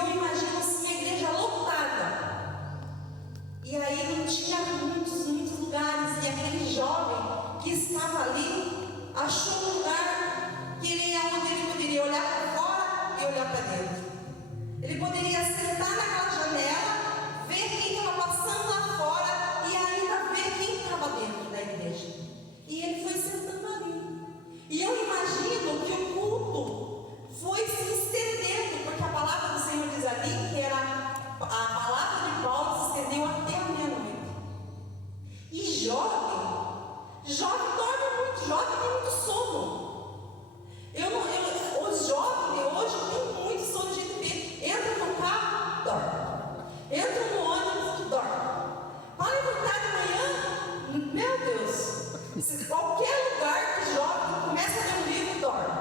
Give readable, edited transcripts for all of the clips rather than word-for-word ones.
eu imagino assim a igreja lotada. E aí não tinha muitos lugares. E aquele jovem que estava ali achou um lugar que onde ele poderia olhar para fora e olhar para dentro. Ele poderia sentar naquela janela, ver quem estava passando lá fora e ainda ver quem estava dentro da igreja. E ele foi sentando ali. E eu imagino que o culto foi se estendendo, porque a palavra do Senhor diz ali que era a palavra de Paulo se estendeu até a meia-noite. E jovem dorme muito, jovem tem muito sono. Os jovens de hoje têm muito sono, a gente vê. Entra no carro, dorme. Entra no ônibus, dorme. Para levantar de manhã, meu Deus, qualquer lugar que jovem começa a ler um livro, dorme.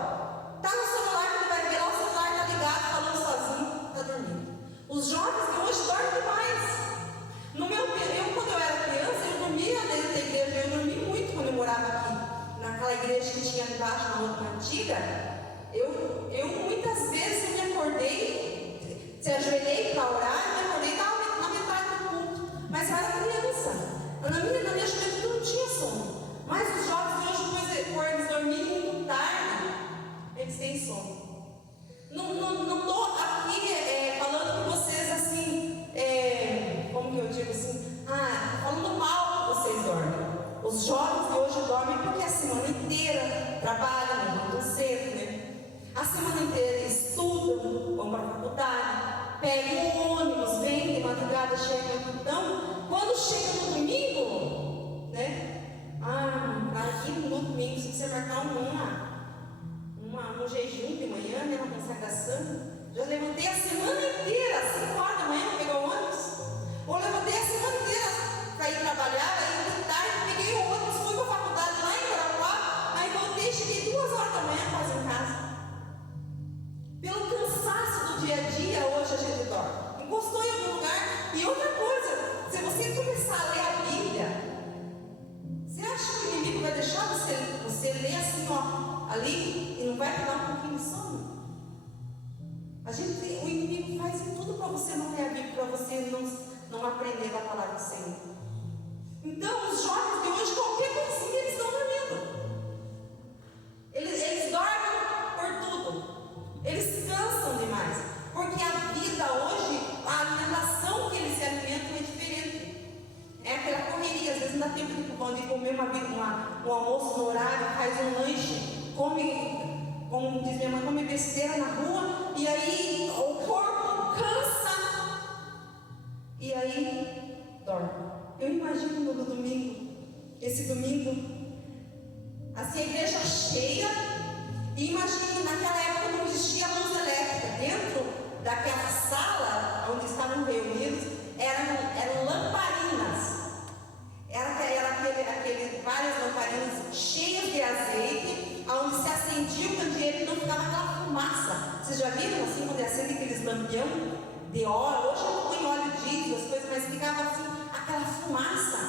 Está no celular, ele vai ver lá, o celular está ligado, falando sozinho, está dormindo. Os jovens de hoje dormem demais. Quando eu era criança, eu dormia dentro da igreja. Eu dormi muito quando eu morava aqui, naquela igreja que tinha embaixo, na outra antiga. Eu muitas vezes me acordei, se ajoelhei para orar, me acordei, estava na metade do culto. Mas eu era criança. Na minha juventude não tinha sono. Mas os jovens de hoje, por eles dormirem muito tarde, eles têm sono. Não estou aqui falando com vocês assim, como que eu digo assim, falando mal que vocês dormem. Os jovens de hoje dormem porque a semana inteira trabalham, levantam cedo, né? A semana inteira estudam, vão para a faculdade, pegam o ônibus, vêm de madrugada, chegam. Então, quando chega no domingo, né? Aqui no domingo, se você marcar um jejum de manhã, né, uma consagração, já levantei a semana inteira, às 5 horas da manhã, pegar o ônibus. Ou levantei a semana inteira para ir trabalhar, aí de tarde peguei o ônibus, fui para a faculdade lá em Guarapuá, aí voltei, cheguei 2 horas da manhã quase em casa. Pelo cansaço do dia a dia, hoje a gente dorme. Encostou em algum lugar. E outra coisa, se você começar a ler a Bíblia, você acha que o inimigo vai deixar você ler assim, ali, e não vai pegar um pouquinho de sono? O inimigo faz tudo para você não ler a Bíblia, para você não aprender da palavra do Senhor. Então, os jovens de hoje, qualquer coisinha, eles estão dormindo. Eles dormem por tudo. Eles cansam demais. Porque a vida hoje, a alimentação que eles se alimentam é diferente. É aquela correria, às vezes não dá tempo de comer um almoço no horário, faz um lanche, come, como diz minha mãe, come besteira na rua, e aí o corpo cansa, e aí dorme. Eu imagino no domingo, esse domingo, assim, a igreja cheia, e imagine, naquela época não existia luz elétrica. Dentro daquela sala onde estavam reunidos, eram lamparinas. Era várias lamparinas cheias de azeite, onde se acendia o candeeiro e não ficava aquela fumaça. Vocês já viram assim, quando acende aqueles lampião de óleo? Hoje não põe óleo diesel, as coisas, mas ficava assim, aquela fumaça.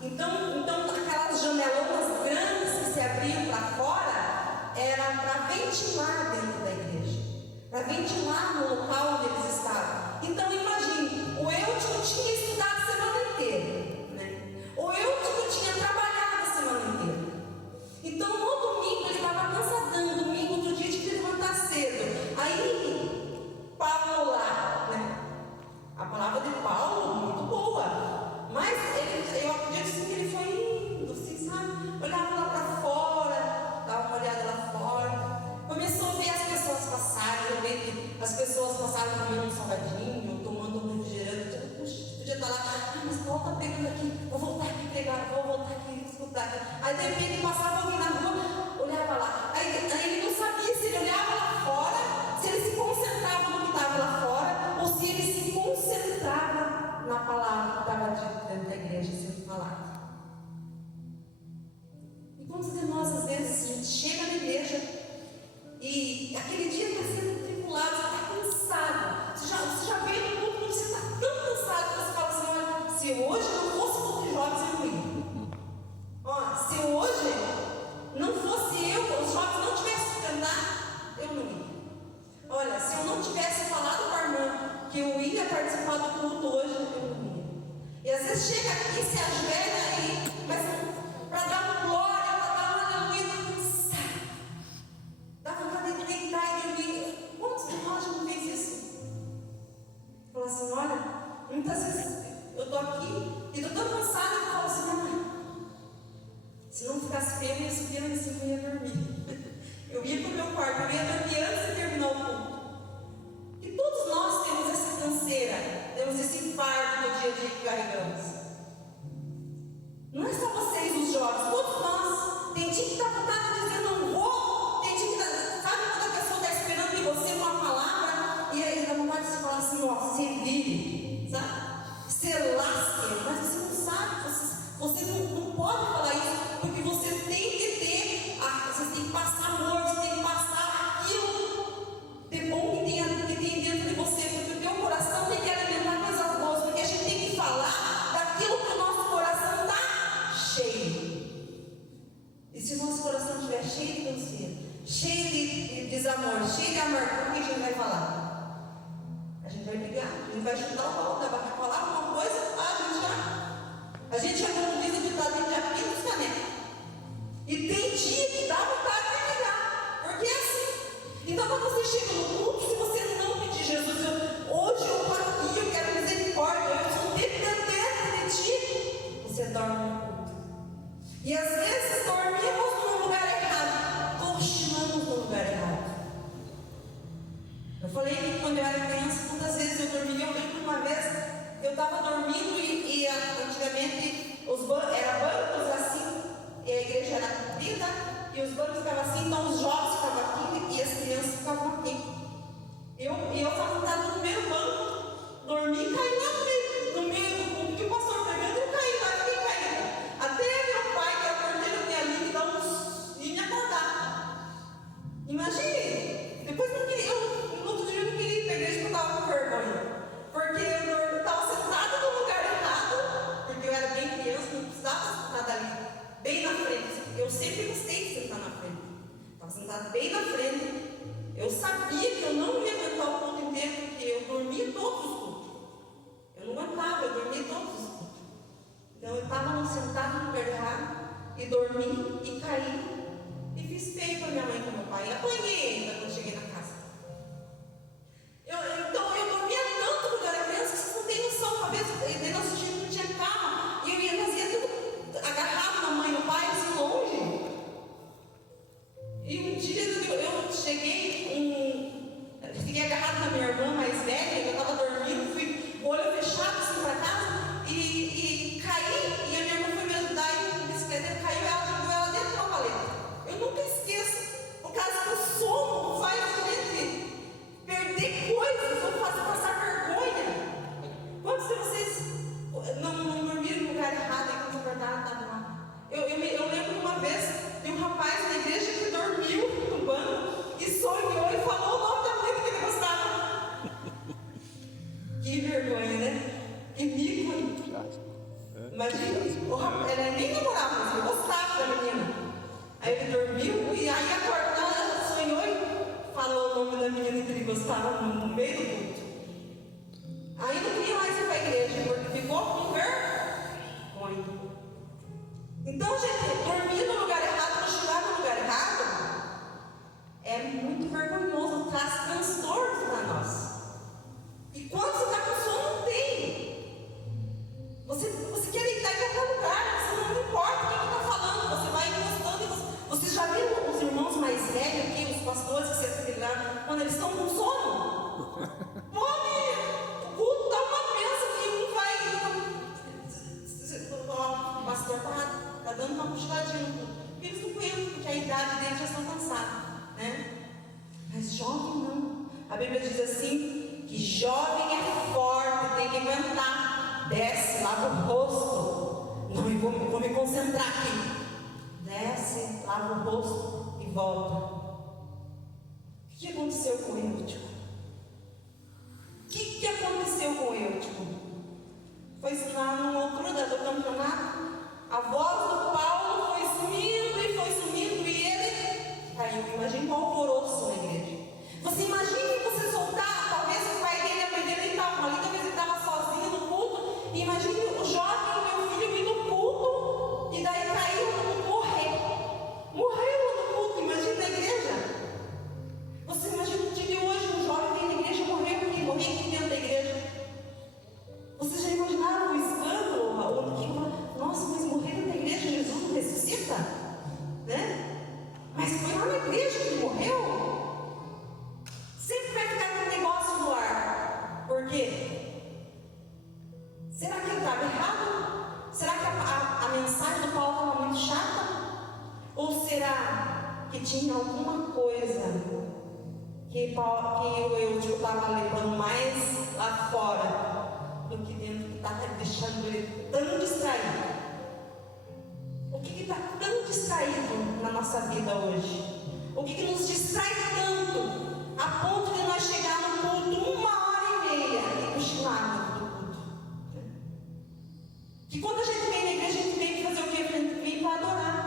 Então aquelas janelonas grandes que se abriam para fora, era para ventilar dentro da igreja, para ventilar no local onde eles estavam. Então imagine, o Eutico tinha estudado a semana inteira, né? O Eutico tinha trabalhado a semana inteira. Então no domingo ele estava cansadão, domingo outro dia tinha que levantar cedo. Aí Paulo lá, né? A palavra de Paulo muito boa, mas eu acredito que ele foi indo, assim, sabe? Olhava lá para fora, dava uma olhada lá fora, começou a ver as pessoas passarem, eu vejo que as pessoas passaram comendo um salgadinho, tomando um refrigerante. Puxa, podia estar lá, mas Paulo está pegando aqui, vou voltar aqui pregar, vou voltar aqui escutar. Aí de repente passava alguém na rua, olhava lá, aí ele não sabia se ele olhava lá fora, se ele se concentrava no que estava lá fora, ou se ele se concentrava na palavra que estava dentro da igreja sendo falada. E quantos de nós, às vezes, a gente chega na igreja e aquele dia está sendo tribulado, você está cansado, você já veio no culto, você está tão cansado que você fala assim: olha, se hoje não fosse culto de jovens, eu não ia. Se hoje não fosse eu, os jovens não tivessem que cantar, eu não ia. Olha, se eu não tivesse falado com a irmã você chega aqui, se ajoelha aí, mas para dar uma glória, para dar uma aleluia, sabe? Dá vontade de deitar e dormir. Quantos de nós já não fez isso? Fala assim, olha, muitas vezes eu estou aqui e estou tão cansada que eu falo assim, mãe, se não ficasse feio, eu ia subir lá em cima e ia dormir. Eu ia para o meu quarto, eu ia dormir antes de terminar o culto. E todos nós temos essa canseira, temos esse fardo no dia a dia que carregamos. Não é só vocês, os jovens, todos nós. Tem dia que dá vontade de dizer não vou, tem dia que dá, sabe quando a pessoa está esperando de você uma palavra, e aí dá vontade de você falar assim, ó, você vive, sabe? Você lasca, mas você não sabe, você não pode falar isso, porque você tem que ter, você tem que passar amor, você tem que passar aquilo de bom que tem dentro de você, porque o teu coração tem que alimentar coisas boas, porque a gente tem que falar daquilo que o nosso coração está cheio. E se o nosso coração estiver cheio de canseira, cheio de desamor, cheio de amargura, o que a gente vai falar? A gente vai brigar, a gente vai chutar o pau, vai falar alguma coisa, a gente já como diz o ditado, a gente já pinta os canecos. E tem dia que dá vontade de brigar, porque é assim. Então quando você chega no culto, se você não pedir Jesus, hoje eu estou aqui, eu quero misericórdia, eu sou dependente de ti, você dorme no culto. E às vezes dormimos no lugar errado, continuamos no lugar errado. Eu falei que quando eu era criança, muitas vezes eu dormia. Eu lembro uma vez, eu estava dormindo e antigamente era bancos assim, e a igreja era comprida, e os bancos ficavam assim, então os jovens ficavam aqui e as crianças ficavam aqui. Eu estava sentada no primeiro banco, dormi e caí lá no meio do culto, que o pastor pregando, eu caí lá, fiquei caída. Até meu pai, que era porteiro, vinha ali e me acordar. Imagine, depois no outro dia eu não queria ir para a igreja porque eu estava com vergonha. Porque eu estava sentada no lugar errado, porque eu era bem criança, não precisava sentar ali, bem na frente. Eu sempre gostei de sentar na frente. Estava sentada bem na frente. Eu sabia que eu não ia aguentar o culto inteiro, porque eu dormia todos os cultos. Eu não aguentava, eu dormia todos os cultos. Então eu estava sentada no lugar errado, e dormi, e caí, e fiz feio para minha mãe e para meu pai. E apanhei ainda quando cheguei na casa. Então eu dormia tanto quando eu era criança que vocês não têm noção. Uma vez nosso time não tinha cama, e eu fazia tudo agarrado na mãe e no pai, assim longe. E um dia eu fiquei agarrado na minha irmã mais velha, eu estava dormindo, fui com o olho fechado assim para casa, e caí, e a minha irmã foi me ajudar, e a bicicleta caiu, ela jogou ela dentro de uma paleta. Eu nunca esqueço, por causa que o sono faz a gente perder coisas, ou fazer passar vergonha. Quantos de vocês não dormiram no lugar errado e quando acordaram estavam lá? Eu lembro uma vez de um rapaz na igreja que dormiu no banco e sonhou e falou o nome da mulher que ele gostava. Que vergonha, né? Que mico. Imagina, o rapaz, ele nem namorava, mas ele gostava da menina. Aí ele dormiu e aí acordou, sonhou e falou o nome da menina que ele gostava no meio do culto. Aí não queria mais ir para a igreja, porque ficou com vergonha. Então, gente, dormir no lugar errado, cochilar no lugar errado, é muito vergonhoso, traz transtornos para nós. E quando você está com sono, não tem. Você quer deitar em qualquer lugar, você não importa quem está falando, você vai encostando. Vocês já viram os irmãos mais velhos aqui, os pastores que se atreviram, quando eles estão com sono? O culto dá uma benção que um vai. O pastor está dando uma cochiladinha no culto. Eles não aguentam, porque a idade deles já estão cansados, né? Mas jovem não. A Bíblia diz assim: que jovem é forte, tem que aguentar. Desce, lava o rosto. Não, eu vou me concentrar aqui. Desce, lava o rosto e volta. O que aconteceu com o Eutico? O que aconteceu com o Eutico? Foi lá numa altura do campeonato, a voz do Paulo foi sumindo e ele caiu. Imagina um alvoroço na igreja. Você imagina você soltar, talvez o pai dele e a mãe dele estavam ali, talvez ele estava sozinho no culto, e imagine o jovem que tinha alguma coisa que o Eutico estava levando mais lá fora do que dentro, que estava deixando ele tão distraído. O que está tão distraído na nossa vida hoje? O que nos distrai tanto a ponto de nós chegar no culto 1h30 e cochilar no culto? Que quando a gente vem na igreja, a gente vem fazer o quê? A gente vem para adorar.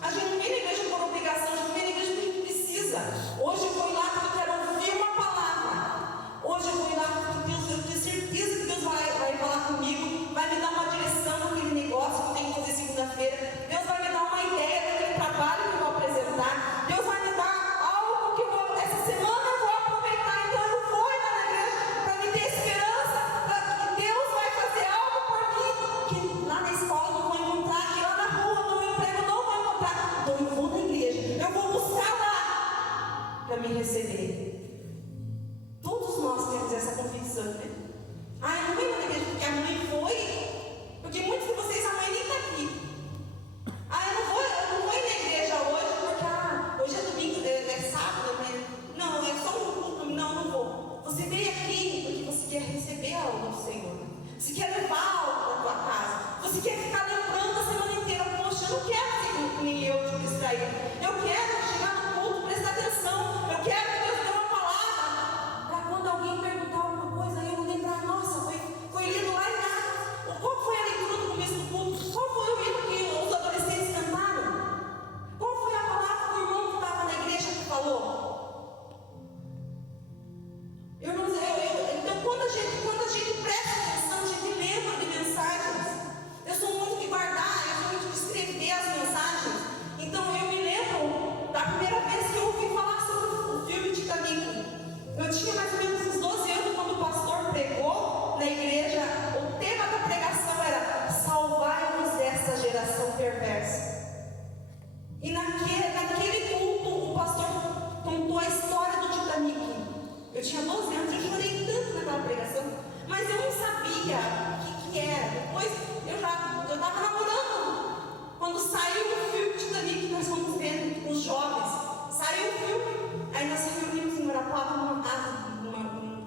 A gente não vem na igreja por obrigação, a gente vem na igreja porque a gente precisa. Hoje eu vou lá porque eu quero ouvir uma palavra. Hoje eu vou lá porque Deus, eu tenho certeza que Deus vai falar comigo, vai me dar uma direção naquele negócio que eu tenho que fazer segunda-feira. Deus vai me dar uma ideia daquele trabalho que eu vou apresentar. Deus vai me dar algo que essa semana eu vou aproveitar. Então eu vou ir lá na igreja para me ter esperança, para que Deus vai fazer algo por mim, que lá na escola não vou encontrar, que lá na rua, no emprego não vou encontrar. Então eu vou na igreja, eu vou buscar lá para me receber. Todos nós temos essa convicção, né? Eu não venho na igreja porque a mãe foi, porque muitos de vocês, a mãe nem está aqui. Eu não vou ir na igreja hoje porque hoje é domingo, é sábado, né? Não, é só um culto, não vou. Você veio aqui porque você quer receber algo do Senhor. Você quer levar algo da tua casa. Você quer ficar lembrando a semana inteira. Poxa, eu não quero ser nem eu te distrair. Eu quero chegar no culto, prestar atenção. Eu quero que Deus dê uma palavra para quando alguém perguntar alguma coisa, eu não lembrar. Nossa, foi lido lá em casa. Qual foi a leitura do começo do culto? Qual foi o hino que os adolescentes cantaram? Qual foi a palavra que o irmão que estava na igreja que falou? Então quando a gente presta atenção, a gente lembra de mensagens. Eu sou muito de guardar, eu sou muito de escrever as mensagens. Então eu me lembro da primeira vez que eu ouvi falar sobre o filme Titanic. Eu tinha mais ou menos uns 12 anos quando o pastor pregou na igreja. O tema da pregação era salvai-nos dessa geração perversa. E naquele culto o pastor contou a história do Titanic. Eu tinha 12 anos, eu chorei tanto naquela pregação, mas eu não sabia o que era. Depois eu estava namorando. Quando saiu o filme Titanic, nós fomos vendo os jovens. Saiu o filme, aí nós nos reunimos em Marapaba, numa casa,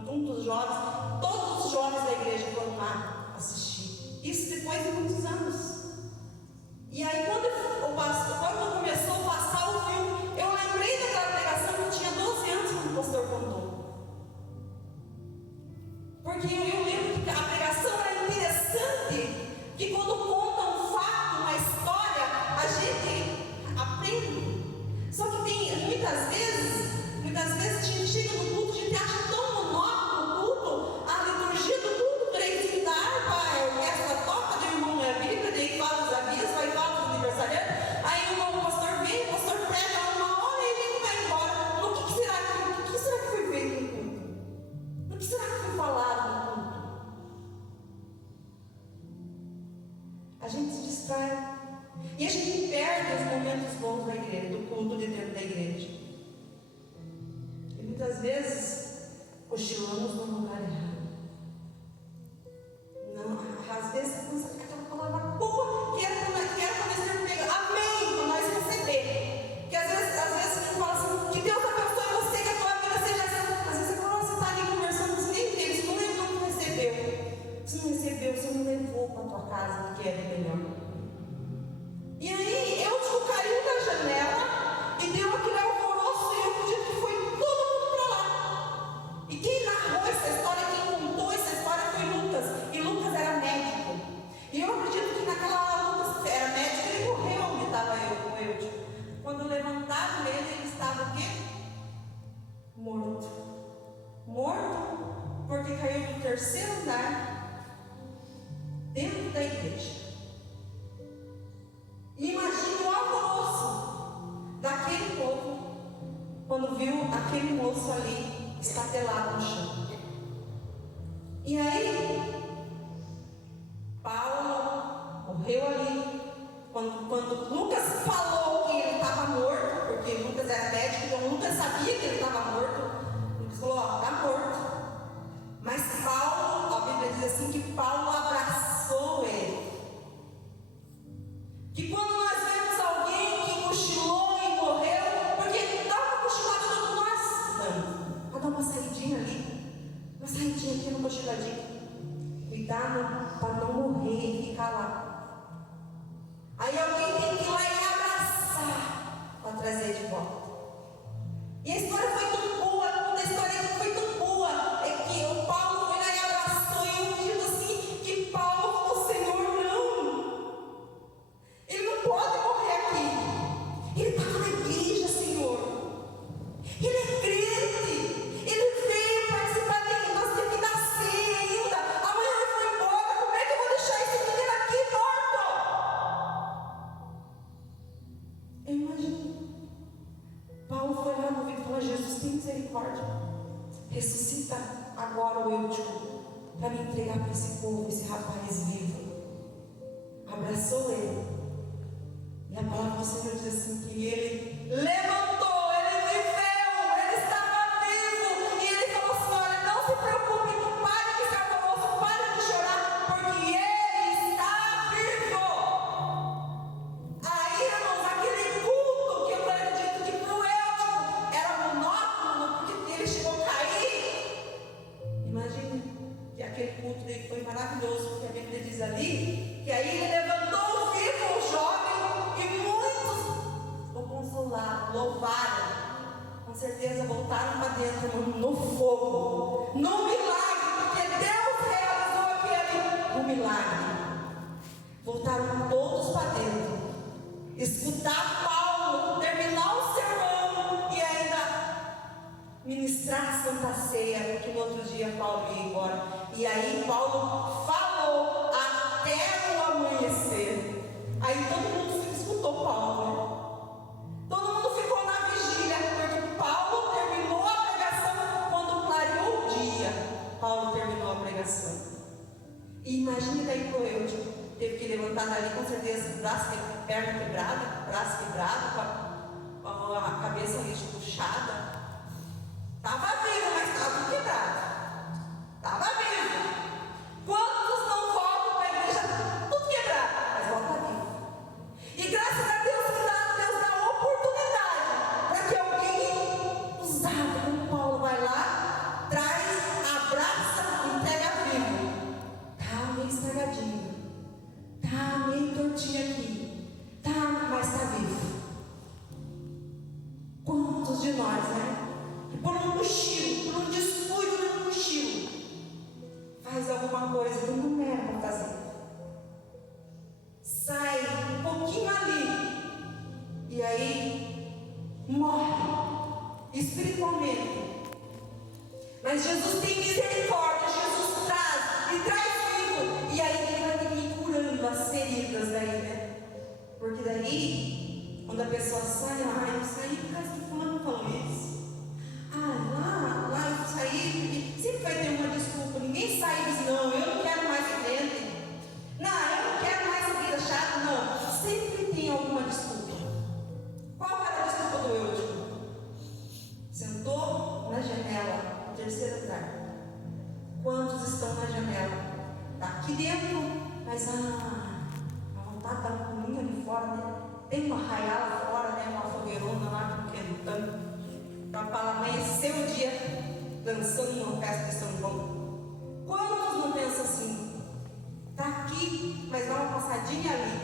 juntos os jovens. Todos os jovens da igreja foram lá assistir. Isso depois de muitos anos. E aí quando começou a passar o filme, eu lembrei daquela pregação que eu tinha 12 anos quando o pastor contou. Porque eu lembro que a pregação era interessante, que quando conta um fato, uma história, a gente aprende. Só que tem muitas vezes a gente chega no culto, a gente acha tão monótono o culto, a liturgia do culto, três da harpa, a orquestra toca, daí o irmão é a Bíblia, daí fala os avisos, vai falar dos aniversariantes, aí o pastor vem, o pastor prega uma hora e ele vai embora. O que será que foi feito no culto? O que será que foi falado no culto? A gente se distrai e a gente perde os momentos bons da igreja, do culto de dentro da igreja. E muitas vezes cochilamos no lugar errado. Não, às vezes você pensa que aquela palavra boa que era quando esse irmão pega, amém, para nós receber. Que às vezes a gente fala assim, que Deus abençoe você, que a tua vida seja assim. Às vezes você fala, você está ali conversando, você nem teve, você não lembrou que recebeu. Você não recebeu, você não levou para a tua casa, que era melhor. E aí eu caiu da janela e deu aquele alvoroço e eu acredito que foi todo mundo para lá. E quem narrou essa história, quem contou essa história foi Lucas. E Lucas era médico. E eu acredito que naquela hora Lucas era médico, ele morreu onde estava eu. Quando levantaram ele estava o quê? Morto. Morto porque caiu do terceiro andar dentro da igreja. E imagine o alvoroço daquele povo quando viu aquele moço ali estatelado no chão. E aí Paulo morreu ali. Quando Lucas falou que ele estava morto, porque Lucas era médico, então Lucas sabia que ele estava morto. Lucas falou, está morto. Mas Paulo, a Bíblia diz assim, que Paulo abraçou ele. Que quando nós vemos alguém que cochilou e morreu, porque cuidado para não morrer e ficar lá. Aí alguém tem que ir lá e abraçar para trazer de volta. E a história foi tão boa, a história foi tão boa, é que o Paulo foi lá e abraçou, e eu digo assim, que Paulo falou: Senhor, não, ele não pode morrer aqui, ele estava na igreja, Senhor, ele é crente, ele veio participar de nós, teve que nascer ainda, amanhã ele foi embora, como é que eu vou deixar esse menino aqui morto? Eu imagino. Paulo foi lá no ouvido e falou: Jesus, tem misericórdia, ressuscita agora o Eutico para me entregar para esse povo, esse rapaz vivo. Abraçou ele, e a palavra do Senhor diz assim, que ele levantou, ele viveu, ele estava vivo, e ele falou assim: olha, não se preocupe, pare de ficar famoso, pare de chorar, porque ele está vivo. Aí, irmãos, aquele culto que eu acredito que para o Eutico era monótono, porque ele chegou a cair. Imagine que aquele culto dele foi maravilhoso, porque a Bíblia diz ali que aí ele levantou vivo o jovem e muitos o consolaram, louvaram. Com certeza voltaram para dentro no fogo, no milagre, porque Deus realizou aquele milagre. Voltaram todos para dentro, escutar Paulo terminar o sermão e ainda ministrar a Santa Ceia, porque no outro dia Paulo ia embora. E aí Paulo falou até o amanhecer. Aí todo mundo escutou Paulo, né? Todo mundo ficou na vigília, porque Paulo terminou a pregação quando clareou o dia. Paulo terminou a pregação. E imagine daí para o Eutico, teve que levantar dali, com certeza, perna quebrada, braço quebrado, com a cabeça ali puxada. Estava vivo, mas estava tudo quebrado. Estava vivo. Quantos não voltam para a igreja tudo quebrado, mas volta vivo? E graças a Deus que Deus dá oportunidade para que alguém usado como Paulo vai lá, traz, abraça, entrega vivo. Está meio estragadinho, está meio tortinho aqui, mas está vivo. Quantos de nós, né? Que por um cochilo, por um descuido de um cochilo, faz alguma coisa que não era para fazer, sai um pouquinho ali e aí morre espiritualmente. Mas Jesus tem misericórdia, Jesus traz e traz vivo, e aí ele vai ter que ir curando as feridas daí, né? Porque daí, quando a pessoa sai, eu saí por causa que fulano falou isso. Lá eu saí, porque sempre vai ter uma desculpa. Ninguém sai e diz: não, eu não quero mais crente. Não, eu não quero mais vida chata. Não, sempre tem alguma desculpa. Qual era a desculpa do Eutico? Sentou na janela, no terceiro andar. Quantos estão na janela? Está aqui dentro, mas a vontade de dar um pulinho ali fora, né? Tem uma arraiala fora, né? Uma fogueirona lá, quentando, para amanhecer o dia dançando uma festa de São João. Quantos não pensam assim? Está aqui, mas dá uma passadinha ali.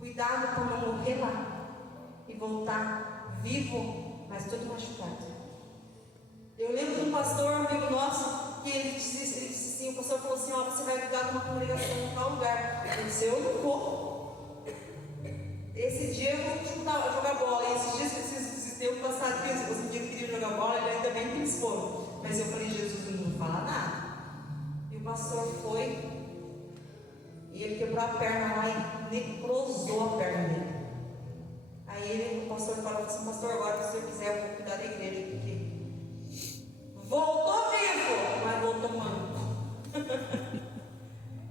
Cuidado para não morrer lá e voltar vivo, mas todo machucado. Eu lembro de um pastor, amigo nosso, que ele disse assim, o pastor falou assim: ó, você vai cuidar de uma congregação em tal lugar. Eu disse: eu não vou. Esse dia eu vou jogar bola. E esses tempos passados, os dias que queriam jogar bola, ele ainda bem que eles foram. Mas eu falei: Jesus, não vou falar nada. E o pastor foi, e ele quebrou a perna lá e necrosou a perna dele. Aí o pastor falou assim: pastor, agora se o senhor quiser, eu vou cuidar da igreja, porque voltou vivo, mas voltou manco.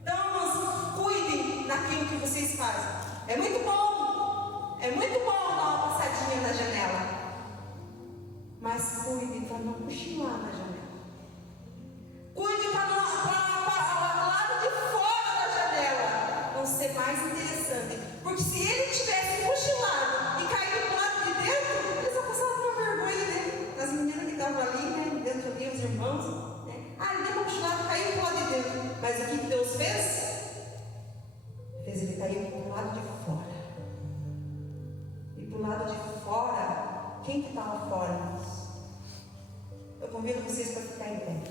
Então, irmãos, cuidem daquilo que vocês fazem. É muito bom dar uma passadinha na janela, mas cuide para não cochilar na janela. Cuide para o lado de fora da janela não ser mais interessante, porque se ele tivesse cochilado e caído do lado de dentro, eles iam passar uma vergonha, né? As meninas que estavam ali, né? Dentro ali, os irmãos, né? Ele deu uma cochilada e caiu do lado de dentro, mas aqui Quem que está lá fora? Eu convido vocês para ficar em pé.